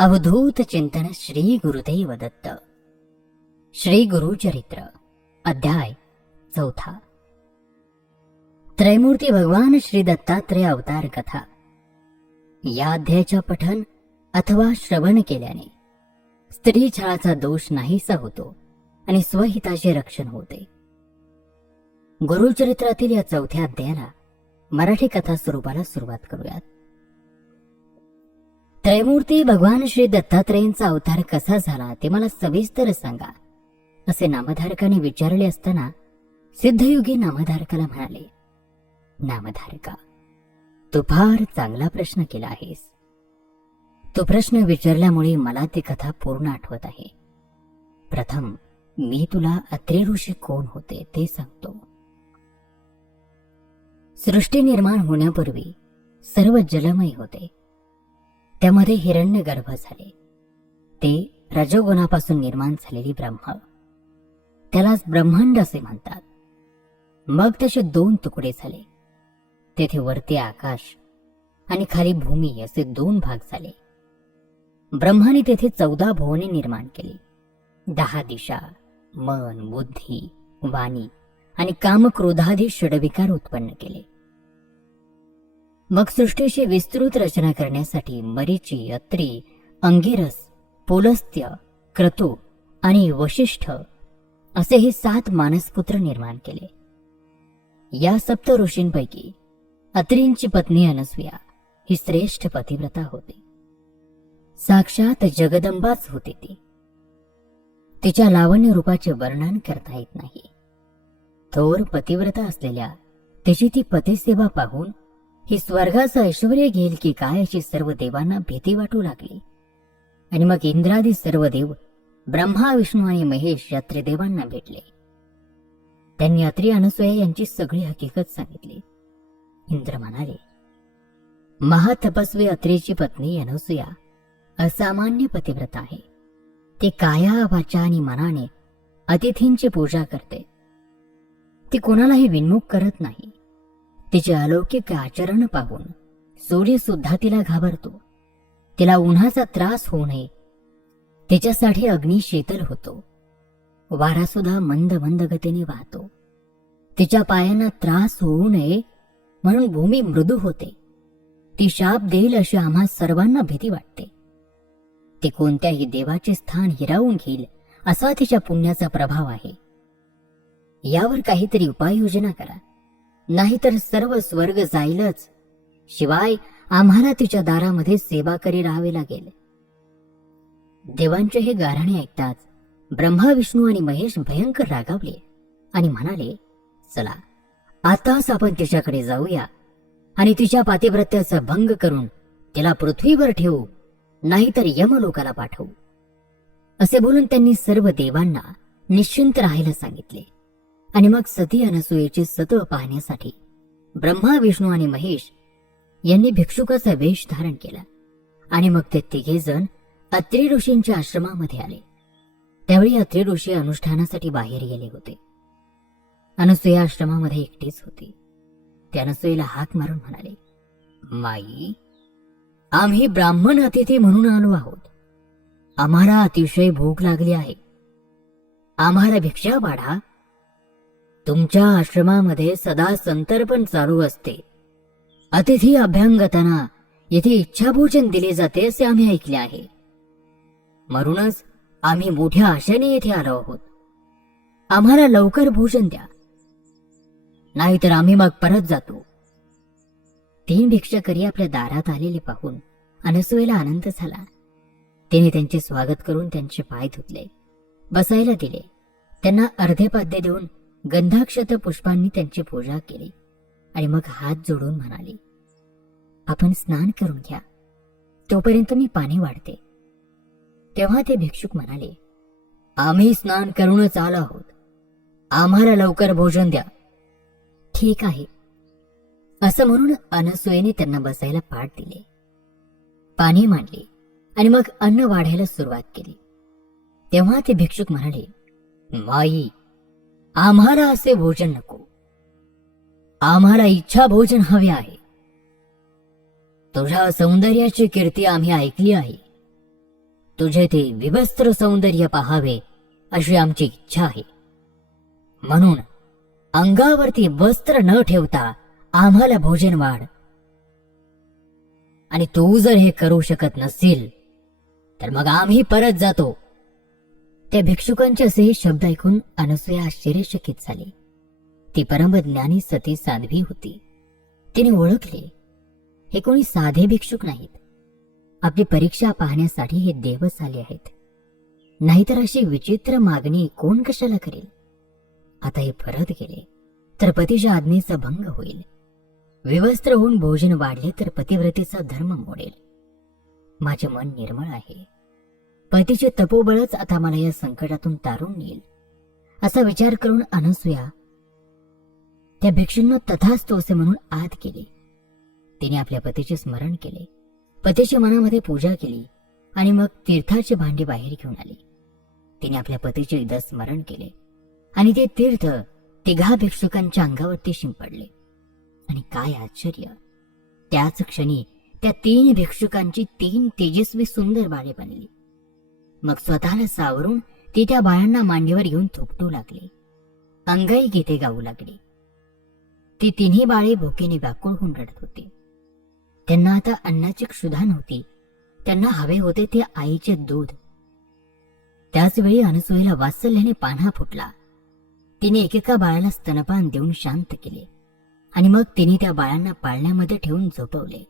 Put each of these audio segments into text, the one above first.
अवधूत चिंतन श्री गुरुदेव दत्त. श्री गुरुचरित्र अध्याय 4. त्रैमूर्ती भगवान श्री दत्तात्रेय अवतार कथा. या अध्यायाच्या पठन अथवा श्रवण केल्याने स्त्री छळाचा दोष नाहीसा होतो आणि स्वहिताचे रक्षण होते. गुरुचरित्रातील या 4थ्या अध्यायाला मराठी कथा स्वरूपाला सुरुवात करूयात. त्रैमूर्ती भगवान श्री दत्तात्रेयांचा अवतार कसा झाला ते मला सविस्तर सांगा, असे नामधारकाने विचारले असताना सिद्धयुगी नामधारकाला म्हणाले, नामधारका, तू फार चांगला प्रश्न केला आहेस. तो प्रश्न विचारल्यामुळे मला ती कथा पूर्ण आठवत आहे. प्रथम मी तुला अत्रि ऋषी कोण होते ते सांगतो. सृष्टी निर्माण होण्यापूर्वी सर्व जलमय होते. त्यामध्ये हिरण्यगर्भ झाले. ते रजोगुणापासून निर्माण झालेली ब्रह्म, त्यालाच ब्रह्मांड असे म्हणतात. मग त्याचे 2 तुकडे झाले. तेथे वरती आकाश आणि खाली भूमी असे 2 भाग झाले. ब्रह्माने तेथे 14 भुवने निर्माण केली. 10 दिशा, मन, बुद्धी, वाणी आणि कामक्रोधादी षडविकार उत्पन्न केले. मग सृष्टीची विस्तृत रचना करण्यासाठी मरीची, अत्री, अंगिरस, पुलस्त्य, क्रतू आणि वशिष्ठ असे हे 7 मानसपुत्र निर्माण केले. या 7 ऋषींपैकी अत्रींची पत्नी अनसूया ही श्रेष्ठ पतिव्रता होती. साक्षात जगदंबाच होती ती. तिच्या लावण्य रूपाचे वर्णन करता येत नाही. थोर पतिव्रता असलेल्या तिची ती पतिसेवा पाहून ही स्वर्गाचं ऐश्वर्य घेईल की काय अशी सर्व देवांना भीती वाटू लागली. आणि मग इंद्रादी सर्व देव ब्रह्मा, विष्णू आणि महेश या त्रिदेवांना भेटले. त्यांनी अत्री अनसूया यांची सगळी हकीकत सांगितली. इंद्र म्हणाले, महातपस्वी अत्रीची पत्नी अनसूया असामान्य पतिव्रता आहे. ती काया, वाचा आणि मनाने अतिथींची पूजा करते. ती कोणालाही विन्मुख करत नाही. तिचे अलौकिक आचरण पाहून सूर्य सुद्धा तिला घाबरतो. तिला उन्हाचा त्रास होऊ नये तिच्यासाठी अग्नी शीतल होतो. वारा सुद्धा मंद मंद गतीने वाहतो. तिच्या पायांना त्रास होऊ नये म्हणून भूमी मृदू होते. ती शाप देईल अशी आम्हा सर्वांना भीती वाटते. ती कोणत्याही देवाचे स्थान हिरावून घेईल असा तिच्या पुण्याचा प्रभाव आहे. यावर काहीतरी उपाययोजना करा, नाहीतर सर्व स्वर्ग जाईलच. शिवाय आम्हाला तिच्या दारामध्ये सेवा करी राहावे लागेल. देवांचे हे गाऱ्हाणे ऐकताच ब्रह्मा, विष्णू आणि महेश भयंकर रागावले आणि म्हणाले, चला आताच आपण तिच्याकडे जाऊया आणि तिच्या पातिव्रत्याचा भंग करून तिला पृथ्वीवर ठेवू, नाहीतर यमलोकाला पाठवू. असे बोलून त्यांनी सर्व देवांना निश्चिंत राहायला सांगितले. आणि मग सती अनसूयेचे सत्व पाहण्यासाठी ब्रह्मा, विष्णू आणि महेश यांनी भिक्षुकाचा वेश धारण केला. आणि मग ते 3 जण अत्रि ऋषींच्या आश्रमामध्ये आले. त्यावेळी अत्रि ऋषी अनुष्ठानासाठी बाहेर गेले होते. अनसूया आश्रमामध्ये एकटीच होती. त्या अनसूयेला हाक मारून म्हणाले, माई, आम्ही ब्राह्मण अतिथी म्हणून आलो आहोत. आम्हाला अतिशय भूक लागली आहे. आम्हाला भिक्षा वाढा. तुमच्या आश्रमामध्ये सदा संतर्पण चालू असते. अतिथी अभ्यंगतांना येथे इच्छाभोजन दिले जाते असे आम्ही ऐकले आहे. म्हणूनच आम्ही मोठ्या आशेने येथे आलो आहोत. आम्हाला लवकर भोजन द्या, नाहीतर आम्ही मग परत जातो. 3 भिक्षकरी आपल्या दारात आलेले पाहून अनसूयेला आनंद झाला. तिने त्यांचे स्वागत करून त्यांचे पाय धुतले, बसायला दिले. त्यांना अर्धे पाद्य देऊन गंधाक्षत पुष्पांनी त्यांची पूजा केली. आणि मग हात जोडून म्हणाली, आपण स्नान करून घ्या, तोपर्यंत मी पाणी वाढते. तेव्हा ते भिक्षुक म्हणाले, आम्ही स्नान करूनच आलो आहोत. आम्हाला लवकर भोजन द्या. ठीक आहे, असं म्हणून अनसूयेने त्यांना बसायला पाट दिले, पाणी मांडले आणि मग अन्न वाढायला सुरुवात केली. तेव्हा ते भिक्षुक म्हणाले, माई, आम्हाला असे भोजन नको. आम्हाला इच्छा भोजन हवे आहे. तुझ्या सौंदर्याची कीर्ती आम्ही ऐकली आहे. तुझे ते विवस्त्र सौंदर्य पाहावे अशी आमची इच्छा आहे. म्हणून अंगावरती वस्त्र न ठेवता आम्हाला भोजन वाढ. आणि तू जर हे करू शकत नसशील तर मग आम्ही परत जातो. त्या भिक्षुकांचे असे शब्द ऐकून अनसूया आश्चर्यचकित झाली. ती परमज्ञानी सती साध्वी होती. तिने ओळखले हे कोणी साधे भिक्षुक नाहीत. आपली परीक्षा पाहण्यासाठी हे देवच आले आहेत. नाहीतर अशी विचित्र मागणी कोण कशाला करेल. आता हे परत गेले तर पतीच्या आज्ञेचा भंग होईल. विवस्त्र होऊन भोजन वाढले तर पतिव्रतेचा धर्म मोडेल. माझे मन निर्मळ आहे. पतीचे तपोबळच आता मला या संकटातून तारून नेईल असा विचार करून अनसूया त्या भिक्षूंना तथास्तु असे म्हणून आत गेली. तिने आपल्या पतीचे स्मरण केले, पतीच्या मनामध्ये पूजा केली आणि मग तीर्थाचे भांडे बाहेर घेऊन आली. तिने आपल्या पतीचे इदा स्मरण केले आणि ते तीर्थ तिघा भिक्षुकांच्या अंगावरती शिंपडले. आणि काय आश्चर्य, त्याच क्षणी त्या 3 भिक्षुकांची 3 तेजस्वी सुंदर बाळे बनली. मग स्वतःला सावरून ती त्या बाळांना मांडीवर घेऊन थोपटू लागली. अंगाई गीते गाऊ लागली. ती 3ही बाळे भुकेने व्याकुळ होऊन रडत होती. त्यांना आता अन्नाची क्षुधा नव्हती. त्यांना हवे होते ते आईचे दूध. त्याच वेळी अनसूयेला वात्सल्याने पान्हा फुटला. तिने एकेका बाळाला स्तनपान देऊन शांत केले आणि मग तिने त्या बाळांना पाळण्यामध्ये ठेवून झोपवले.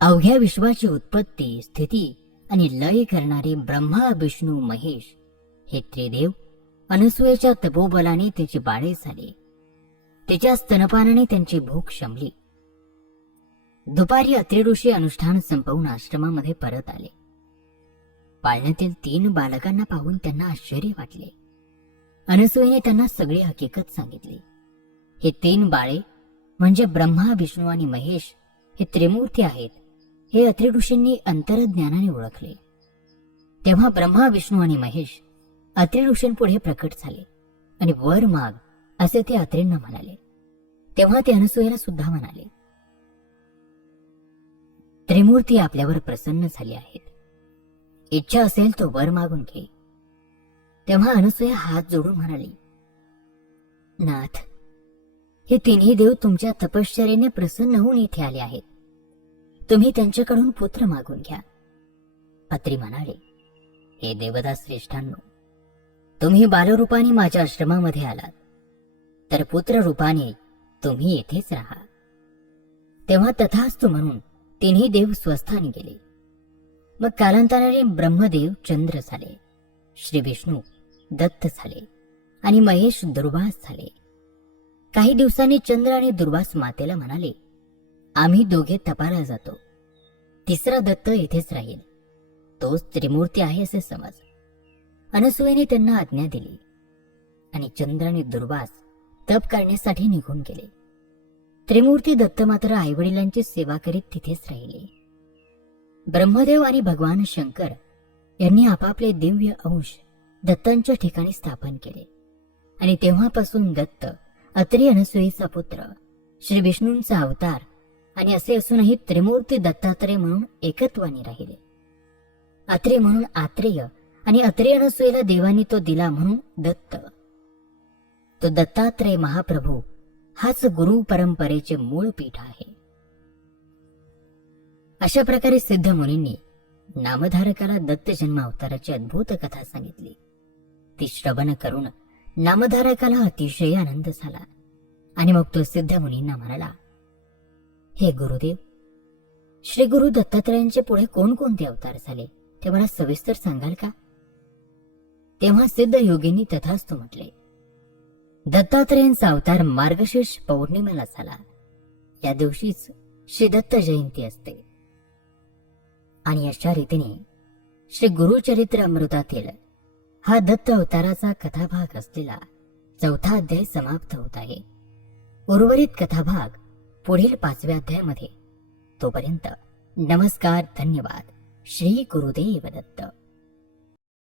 अवघ्या विश्वाची उत्पत्ती, स्थिती आणि लय करणारे ब्रह्मा, विष्णू, महेश हे त्रिदेव अनसूयेच्या तपोबलाने त्याची बाळे झाले. तिच्या स्तनपानाने त्यांची भूक शमली. दुपारी अत्रि ऋषी अनुष्ठान संपवून आश्रमामध्ये परत आले. पाळण्यातील 3 बालकांना पाहून त्यांना आश्चर्य वाटले. अनसूयेने त्यांना सगळी हकीकत सांगितली. हे 3 बाळे म्हणजे ब्रह्मा, विष्णू आणि महेश हे त्रिमूर्ती आहेत हे अत्रि ऋषींनी अंतरज्ञानाने ओळखले. तेव्हा ब्रह्मा, विष्णू आणि महेश अत्रि ऋषींपुढे प्रकट झाले आणि वर माग असे ते अत्रींना म्हणाले. तेव्हा ते अनसूयेला सुद्धा म्हणाले, त्रिमूर्ती आपल्यावर प्रसन्न झाली आहेत. इच्छा असेल तो वर मागून घे. तेव्हा अनसूया हात जोडून म्हणाली, नाथ, हे 3ही देव तुमच्या तपश्चर्येने प्रसन्न होऊन इथे आले आहेत. तुम्ही त्यांच्याकडून पुत्र मागून घ्या. अत्रि म्हणाले, हे देवदास श्रेष्ठांनो, तुम्ही बालरूपाने माझ्या आश्रमामध्ये आलात तर पुत्र रूपाने तुम्ही येथेच राहा. तेव्हा तथास्तु म्हणून 3ही देव स्वस्थानी गेले. मग कालांतराने ब्रह्मदेव चंद्र झाले, श्री विष्णू दत्त झाले आणि महेश दुर्वास झाले. काही दिवसांनी चंद्र आणि दुर्वास मातेला म्हणाले, आम्ही दोघे तपाला जातो. 3रा दत्त इथेच राहील. तोच त्रिमूर्ती आहे असे समज. अनसूयेने त्यांना आज्ञा दिली आणि चंद्र आणि दुर्वास तप करण्यासाठी निघून गेले. त्रिमूर्ती दत्त मात्र आईवडिलांची सेवा करीत तिथेच राहिले. ब्रह्मदेव आणि भगवान शंकर यांनी आपापले दिव्य अंश दत्तांच्या ठिकाणी स्थापन केले आणि तेव्हापासून दत्त अत्रि अनसूयेचा पुत्र, श्री विष्णूंचा अवतार आणि असे असूनही त्रिमूर्ती दत्तात्रेय म्हणून एकत्वाने राहिले. अत्रि म्हणून आत्रेय आणि अत्रि अनसूयेला देवानी तो दिला म्हणून दत्त. तो दत्तात्रेय महाप्रभू हाच गुरु परंपरेचे मूळ पीठ आहे. अशा प्रकारे सिद्ध मुनींनी नामधारकाला दत्त जन्म अवताराची अद्भुत कथा सांगितली. ती श्रवण करून नामधारकाला अतिशय आनंद झाला आणि मग तो सिद्ध मुनींना म्हणाला, हे गुरुदेव, श्री गुरु दत्तात्रेयांचे पुढे कोणकोणते अवतार झाले ते मला सविस्तर सांगाल का? तेव्हा सिद्ध योगींनी तथास्तु म्हटले. दत्तात्रेयांचा अवतार मार्गशीर्ष पौर्णिमेला झाला. या दिवशीच श्री दत्त जयंती असते. आणि अशा रीतीने श्री गुरुचरित्र अमृतातील हा दत्त अवताराचा कथाभाग असलेला 4था अध्याय समाप्त होत आहे. उर्वरित कथाभाग पुढील 5व्या अध्यायामध्ये. तोपर्यंत नमस्कार, धन्यवाद. श्री गुरुदेव दत्त.